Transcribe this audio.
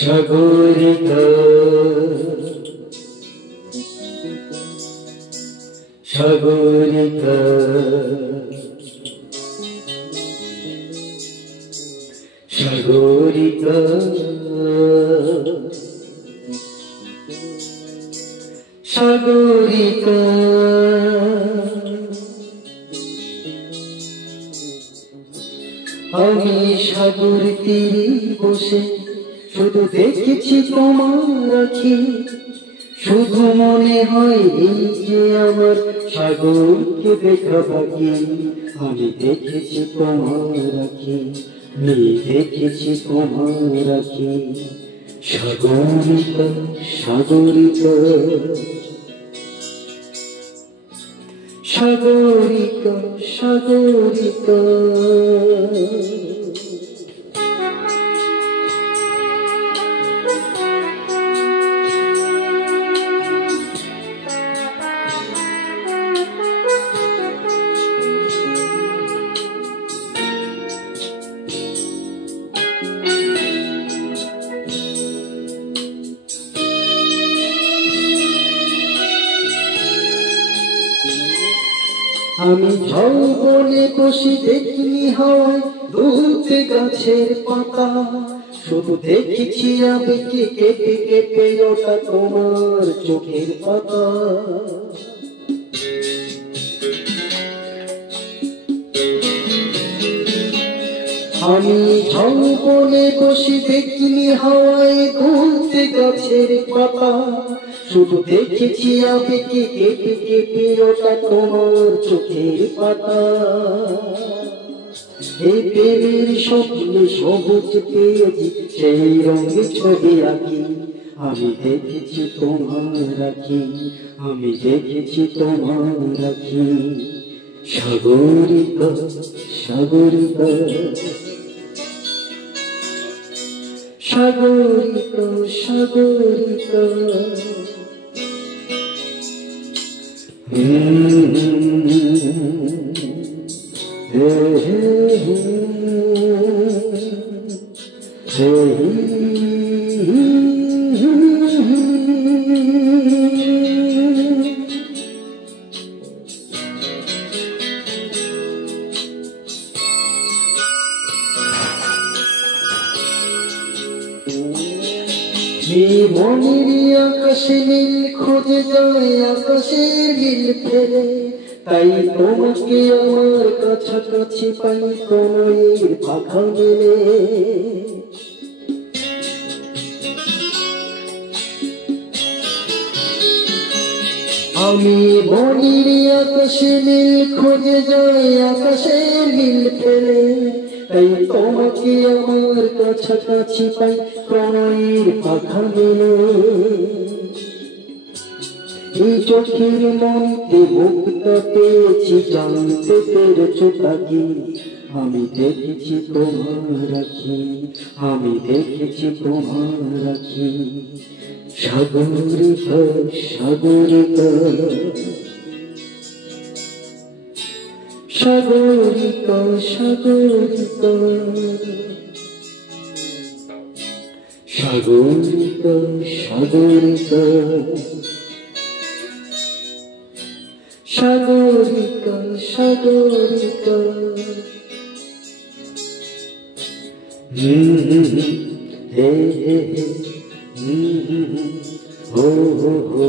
সাগরিকা সাগরিকা সাগরিকা সাগরিকা আমি সাগর তীরে বসে শুধু দেখেছি তোমার আঁখি, শুধু মনে হয় এই যে আমার সাগরকে দেখা বাকি। আমি দেখেছি তোমার আঁখি, দেখেছি তোমার আঁখি। সাগরিকা সাগরিকা সাগরিকা সাগরিকা আমি ঝলবনে বসে দেখিনি হাওয়ায় দুলতে গাছের পাতা, শুধু দেখেছি আবেগে কেঁপে কেঁপে ওঠা তোমার চোখের পাতা। আমি ঝলবনে বসে দেখিনি হাওয়ায় দুলতে গাছের পাতা, শুধু দেখেছি আবেগে কেঁপে কেঁপে ওঠা তোমার চোখের পাতা। এই প্রেমের স্বপ্নে সবুজ পেয়েছি সেই রঙে ছবি আঁকি। আমি দেখেছি তোমার আঁখি, আমি দেখেছি তোমার আঁখি। সাগরিকা সাগরিকা সাগরিকা সাগরিকা মনের আকাশে নীল খুঁজে যায় আকাশের নীল ফেলে, তাই তোমাকে আমার কাছাকাছি পাই কোনের পাখা মেলে। আমি মনের আকাশে নীল খুঁজে যায় আকাশের নীল ফেলে, তাই তোমাকে আমার কাছাকাছি পাই কোনের পাখা মেলে। এই চোখের মনকে মুক্তা পেয়েছি জানতে পেরেছো তাকে। আমি দেখেছি তোমার আঁখি, আমি দেখেছি তোমার আঁখি। সাগরিকা সাগরিকা সাগরিকা সাগরিকা সাগরিকা সাগরিকা সাগরিকা সাগরিকা হে হে হে হো হো হো